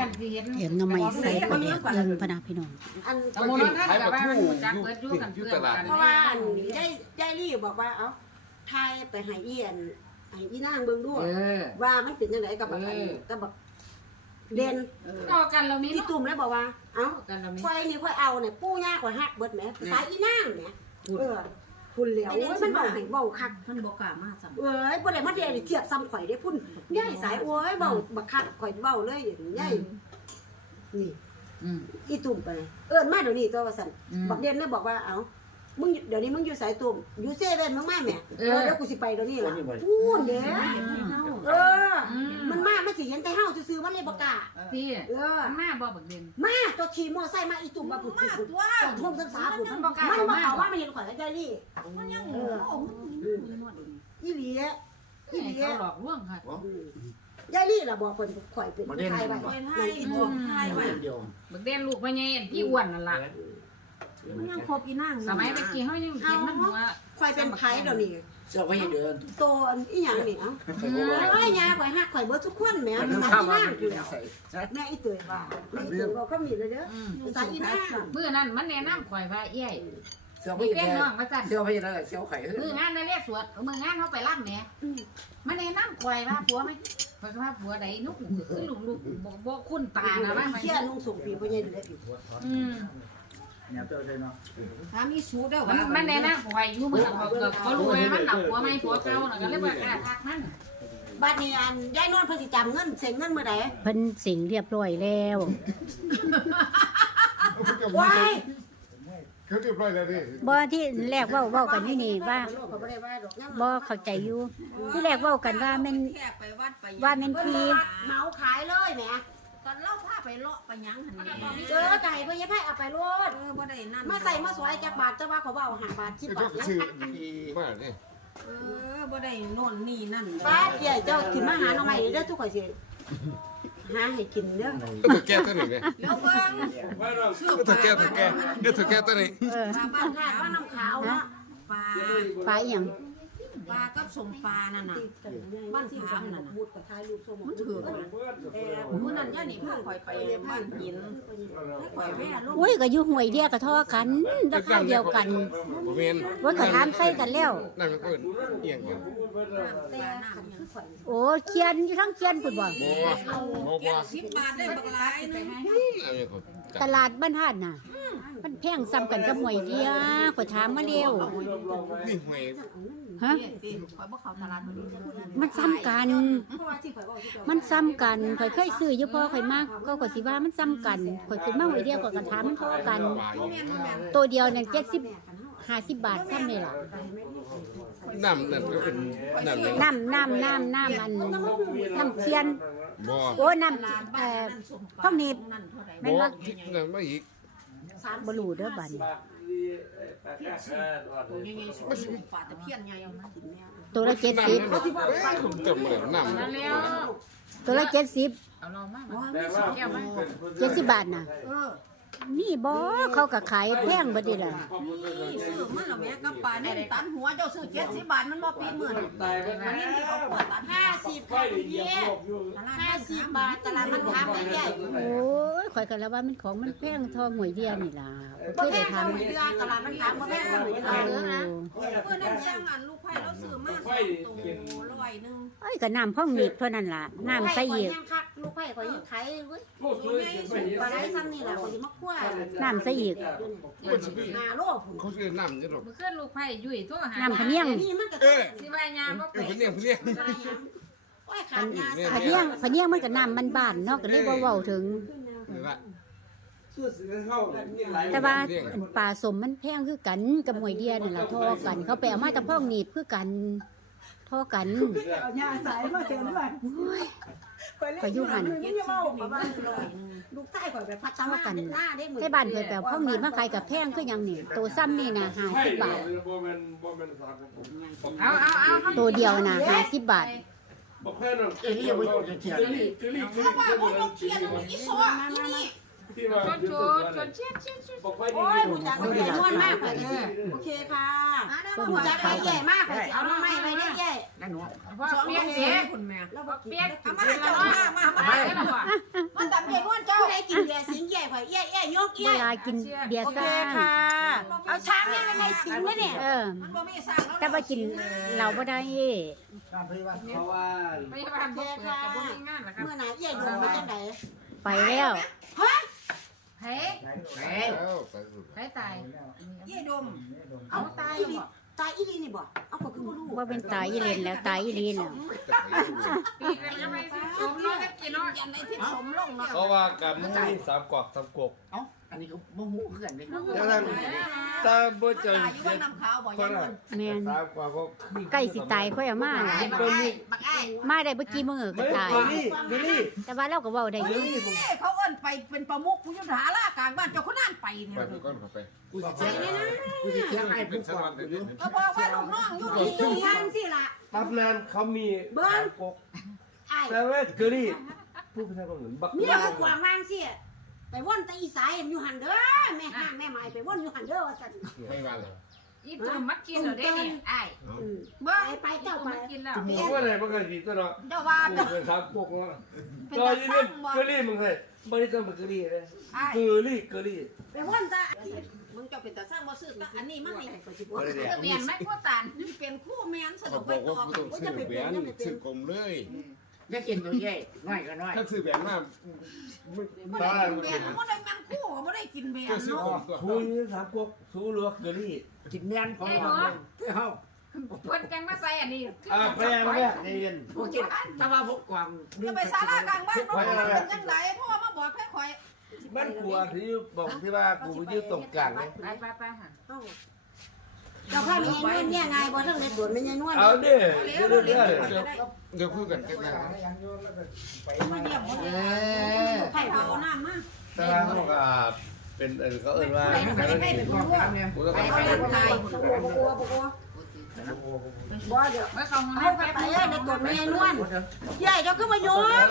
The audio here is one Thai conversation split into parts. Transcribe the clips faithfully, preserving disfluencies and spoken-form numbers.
เห็นหน่อไม้ใส่ประเดี๋ยวเรื่องพนาพี่น้องอันตะโมนนั่นกับว่ามันจักเปิดอยู่กันเพื่อนกันเพราะว่าได้ได้รีบบอกว่าเอ้าทายไปให้เอียนให้อีนางเบิ่งด้วยว่ามันเป็นยังไงกับแบบกับแบบเด่นก็กันเรามีที่ตุ่มแล้วบอกว่าเอ้าควายนี่ควายเอาเนี่ยปู่ย่าควายหักเบิดแหมสายอีนางเนี่ยเออคุณเหลียวมันเบาให้เบาคักมันบ่กล้ามาซ้ำเอ้ยบ่ได้มาเทียบเทียบซ้ำข่อยได้พุ่นใหญ่สายโอ้ยเบาบักคักข่อยเบาเลยใหญ่นี่อีตุ่มไปเอิ้นมาเดี๋ยวนี้ตัวว่าซั่นบักเด่นเลยบอกว่าเอ้ามึงเดี๋ยวนี้มึงอยู่สายตุ่มอยู่เซเว่นมึงมาแม่เออแล้วกูสิไปเดี๋ยวนี้ล่ะพูดเด้เออมันมามันสิเห็นแต่เฮาซื่อๆมันเลยบ่กล้าพี่เออมาบ่บักเด่นมาเจ้าขี่มอไซค์มาอีตุ่มมาพุ่นตัวท่วมศึกษาพุ่นมันบ่กล้ามันบ่เข้าว่ามันเห็นข่อยแล้วใจนี่มันยังโอ้มันนวดอยู่อีหลีอีหลีเขาหลอกลวงค่ะยายลี่ล่ะบอกคนข่อยเป็นไทยไว้ไทยอีตัวไทยไว้บักเด่นลูกพ่อใหญ่พี่อ้วนนั่นล่ะมันยังครบอีนางสมัยเมื่อกี้เขายังเขียนมันหัวข่อยเป็นไผเดี๋ยวนี้เสื้อไม่เดินโตอีหยังนี่เอ้าเอ้ยยาข่อยฮักข่อยเบิดทุกคนแม่ภาษาอีนางอยู่แล้วแม่อีเตยว่าแม่อีเตยบอกเขามีเลยเด้อภาษาอีนางมื้อนั้นมันแนะนำข่อยว่าเอ้ยเสื้อมีไม่แก้เดินน้องว่าซั่นเสื้อไม่เดินเสื้อไข่มื้องานนั่นเรียกสวดมื้องานเฮาไปรับแหมมันแนะนำข่อยว่าผัวมั้ยข่อยว่าผัวใดนุกคือลุกๆบ่บ่คุ้นตานะว่าเขี้ยนุ่งส่งปีพ่อใหญ่ดูได้ปีอืมเนี่ยเตัวเลยเนาะถามอีสูเด้อมันว่ามันแน่นะข่อยอยู่มื้อนั้นเขาก็เขารู้ว่ามันหลับผัวใหม่ผัวเก่าน่ะก็เลยบ่กล้าทักมันบัดนี้อันยายนวลเพิ่นสิจำเงินเซ็นเงินมื้อใดเพิ่นสิงเรียบร้อยแล้วว้ายเขาเรียบร้อยแล้วดิบ่ที่แรกเว้าเว้ากันนี่นี่ว่าเขาบ่ได้ว่าดอกยังบ่เข้าใจอยู่ที่แรกเว้ากันว่าแม่นแขกไปวัดไปว่าแม่นพี่เมาขายเลยแหมตอนเล่าพาไปเลาะไปยังหั่นนี่เจอไก่พ่อใหญ่ไผเอาไปโลดเออบ่ได้นั่นมาใส่มาสวยจักบาทจะว่าเขาว่าเอาห้าบาทสิบก็บาทซื้อมากนี่เออบ่ได้โน่นนี่นั่นป้าเดี๋ยวเจ้ากินมาหาหน่อไม้เด้อทุกคนสิหาให้กินเด้อก็ถูกแก้ตัวนี้เลยแล้วเบิ่งก็ถูกแก้ถูกแก้ก็ถูกแก้ตัวนี้เออบ้าบ้าน นขาวธาตุบ้านน้ำขาวเนาะปลาปลาอีหยังปลากับสมปลานั่นน่ะ บ้านขามนั่นน่ะพูดกับทายลูกโซมมันถือเออมื้อนั้นย่านี่พาข่อยไปบ้านหินให้ข่อยแม่ลูกอุ้ยก็อยู่ห้วยเดียวก็ทอกันราคาเดียวกันบ่แม่นว่าก็ถามใส่กันแล้วนั่นมันก็เป็นเอียงกันแต่ขันคือข่อยโอ้เคียนอยู่ทั้งเคียนพุ่นบ่บ่บ่เก็บ่บสิบบาทได้บักหลายนึงเอาอย่างก่อนตลาดบ้านหาดน่ะมันแพงซ้ำกันกับห้วยเดียวก็ถามมาเร็วนี่หวยฮะติข่อยบ่เข้าตลาดมื้อนี้มันซ้ำกันเพราะว่าที่ข่อยบอกที่เจ้ามันซ้ำกันข่อยเคยซื้ออยู่พอข่อยมากก็ข่อยสิว่ามันซ้ำกันข่อยขึ้นมาห้วยเดียวก็กระถามมันเท่ากัน ตัวเดียวนั่นเจ็ดสิบห้าสิบบาทซ้ำเลยล่ะน้ำนั่นก็เป็นน้ำเลยน้ำน้ำน้ำน้ำอันน้ำเทียนบ่โอ้น้ำเอ่อพวกนี้นั่นเท่าใดแม่นว่านั่นมาอีกบรูเด้อบัดนี้ตัวใหญ่ๆสุดปลาตะเพียนใหญ่นะตัวละเจ็ดสิบน้ำนั่นผมจำเลยน้ำนั่นแล้วตัวละเจ็ดสิบเอาเรามาแก้วมาเจ็ดสิบบาทน่ะเออนี่บ่เขาก็ขายแพงเบิดนี่ล่ะนี่ซื้อมันละแม่กับปลาเนี่ยตันหัวเจ้าซื้อเจ็ดสิบบาทมันบ่ปีหมื่นมันนี่ที่เขาปวดตันห้าสิบค่ะคุณพี่ห้าสิบบาทตลาดมันทำใหญ่โอ้ยข่อยก็แล้วว่ามันของมันแพงทอหวยเดียวนี่ล่ะบ่เคยแพได้งทำค่ะคุณพี่ตลาดมันทำบ่แพงค่ะคุณพี่เอเด้อนะอเมื่อนั้นช่างอันลูกไผ่เราซื้อมาสองตัวร้อยหนึงเอ้ยก็น้ำพ่องหนีบเท่านั้นล่ะน้ำใส่อีกยังคักลูกไผ่ข่อยยังขายเว้ยปลาไหลซ้ำนี่แหละข่อยสิมาคั่วน้ำใส่อีกห้าโลพุ่นเขาซื้อน้ำจะหรอกเมื่อคืนลูกไผ่ยุ่ยโทรหาน้ำขะเนียงนี่มันก็เออสิว่ายามบ่เอเป็อน คนเนี้ยคนเนี้ยโอ้ยขาดยาขะเนียงขะเนียงมันก็น้ำมันบ้านเนาะก็เลยบ่เว้าถึงนี่ละแต่ว่าปลาสมมันแพงคือกันกับหวยเดียนี่ล่ะทอกัน เขาไปเอามาตะพ่องหนีบคือกันทอกันเอายาสายมาเชิญด้วยก็อยู่หันเจ็ดสิบนี่มันร้อยหนึงลูกใต้ข่อยไปพัฒนากันหน้าได้มือให้บ้านเพิ่นไปเอาพ่องหนีบมาขายกับแพงคือหยังนี่ตัวซ้ำนี่น่ะห้าสิบบาทเอาเอาเอาตัวเดียวน่ะห้าสิบบาทเอ้ยนี่ยังไม่จะเทียนเพราะว่าโอ้ยเราเทียนมันอีสออีนี่ชนชนชนเชียดเชียดเชียดโอ้ยผู้จัดเขาใหญ่ม้วนมากเลยโอเคค่ะอ่าได้ผู้จัดเขาใหญ่มากเลยเอาน้ำไม้ไปได้ใหญ่นั่นหนูเพราะสองเปียกเดีเด็ยกคุณแม่แล้วเปียกเอามาให้เจ้ามามามาไปแล้วบ่มันตัดเบี้ยนวดข่อยเอี้ยเอี้ยยกเวเอี้ยลากินเบียร์โอเคซ่าค่ะ เอาช้างนี่เป็นไงสิงนะเนี่ยเออมันบ่มีสร้างแล้วแต่ว่ากินเหล้าบ่ได้ตามพี่ว่าเพราะว่าพยาบาลบ่เปิดกับบ่มีงานล่ะครับเมื่อไหร่เอี้ยดูไปจังไดไปแล้วเฮ้แหมแล้วไปสุดใครตายเยี่ยดมเอาตายอีบ่นี่ตายอีนี่นี่บ่เอาก็คือบ่รู้ว่าเป็นตายอีเลนแล้วตายอีลีนแล้วปีกันแล้วไม่สิสมเนาะกันกินเนาะยันในที่สมลงเนาะเพราะว่าการมึงนี่สามกวักสามกกเอ้าอันนี้ก็บ่ฮู้คือกันเด้ดังนั้นถ้าบ่มันเจอตายอยู่ว่าน้ำขาวบ่คยันนอ่ะแม่นสามกวักก็ใกล้สิตายค่อยเอามาล่ะบักอ้ายบักอ้ายมาได้บ่กี่มื้อก็ไม่ตายตัวนี้ตัวนี้แต่ว่าเราก็เว้าได้อยู่นี่เขาเอิ้นไปเป็นประมุขผู้ยุทธาลากลางบ้านเจ้าคนนั้นไปไปเนี่ยก่อนเข้าไปกูสิเชียร์กูสิเชียร์ให้เป็ผู้นสกววาร งรค์เด็ดก็บอกว่าลูกน้องอยู่อีนี่ตุ้งงานสิล่ะตำนานเขามีสามกกไอ้แต่ว่าเกอรี่ผู้พิทักษ์เหมือนบักเมียกูกวางวางสิไปว่นตะอีสายอยู่หันเด้อแม่ห้างแม่หมายไปว่นอยู่หันเด้อว่าซั่นไม่ว่าเลยอีตุ่มมักกินเหรอเด้เนี่ยอ้ายอืมเบิ่งไปไปเจ้าไปมักกินแล้วผมว่าอะไรมันก็ดีตัวเนาะเจ้าว่ากูเป็นสามกกเนาะตอนนี้เกอรี่มึงให้ไม่ได้ต้องเป็นเกอรี่เลยไอ้เกอรี่เกอรี่ไปว่นตะมึงเจ้าเป็นตาสร้างบ่ซื้อก็อันนี้มาให้ไปสิบ่เสื้อเบียนไม่พูดตานเป็นคู่แม่นสะดเขาวกบไปอกต่ว่าอกูต้องซื้อแหวนซื้อกลมเลยอย่ากินตัวใหญ่น้อยก็น้อยถ้าซื้อแหวนมาบ่ตาได้มันกิเป็น นเบียร์บ่ได้แม่งคู่ก็บ่ได้กินเบียก็ร์ซื้อเนาะกลมตัวคุยสามกกสู้เลือกเกอรี่กินแม่นของเราเฮาเพิ่นจังมาใส่อันนี้อ่าแปลงแม่ใจเย็นโอเคถ้าว่าพวกกวางจะไปศาลากลางบ้านบ่เป็นจังได๋เพราะว่ามาบอกให้ข่อยมันกลัวที่บอกที่ว่ากูยืดตรงกลางเลยไปไปไปค่ะเจ้าพามีเงินเนี่ยไงบ่ทั้งเล็ดโดนไม่ใช่นวลเอาดิเร็วเรื่อยเร็วเรื่อยเดี๋ยวคุยกันกันนะมาเยี่ยมบ่เอได้อให้เอาน้ำมาแต่ว่าเขาก็เป็นเออเขาเอิ้นว่าไม่ได้เป็นกวางเนี่ยกูต้องไปไปไปไปบ่กลัวบ่กลัวบ่เดี๋ยวไว้เข้าห้องเอาน้ำไปแป๊บไปเอ้ยในโดนไม่ใช่นวลใหญ่เจ้าขึ้นมาโยน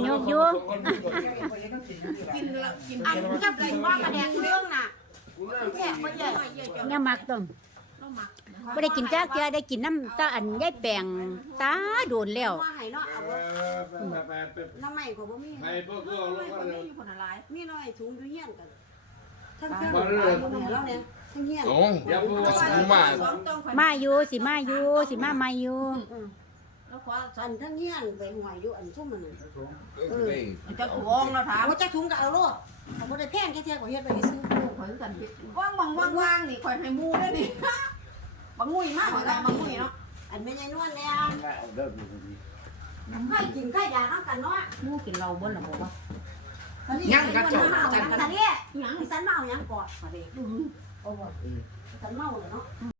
กินละกินอันนี้จะกินว่ากระแดงเรื่องน่ะแซ่บบ่ใหญ่เนี่ยมักต้องบ่ได้กินจักเทื่อได้กินน้ำตาอันยายแปงตาโดนแล้วมาให้เนาะเอาน้ำใหม่ก็บ่มีไอ้พวกเราลงมาเลยอยู่คนละลายมีน้อยถุงอยู่เฮียนกันทั้งเครื่องแล้วเนี่ยทั้งเฮียนโอ้กูมามาอยู่สิมาอยู่สิมาใหม่อยู่แล้วขออันทั้งเฮียนไปหวยอยู่อันซุ่มมันน่ะจะทวงแล้วถามเอาจักถุงก็เอาโลดเอาบ่ได้แพงแค่เที่ยก็เฮ็ดไปซื้อว่างว่างว่างนี่ข่อยให้มูได้นี่บังงุยมากข่อยละบังงุยเนาะอันไม่ใช่นวลแล้วใครกินใครอยากเอากันเนาะมูกินเราเบิ้ลหรอบอกว่ายังกระจกสันเนี่ยยังสันเมายังกอดมาดิโอ้โหสันเมาเลยเนาะ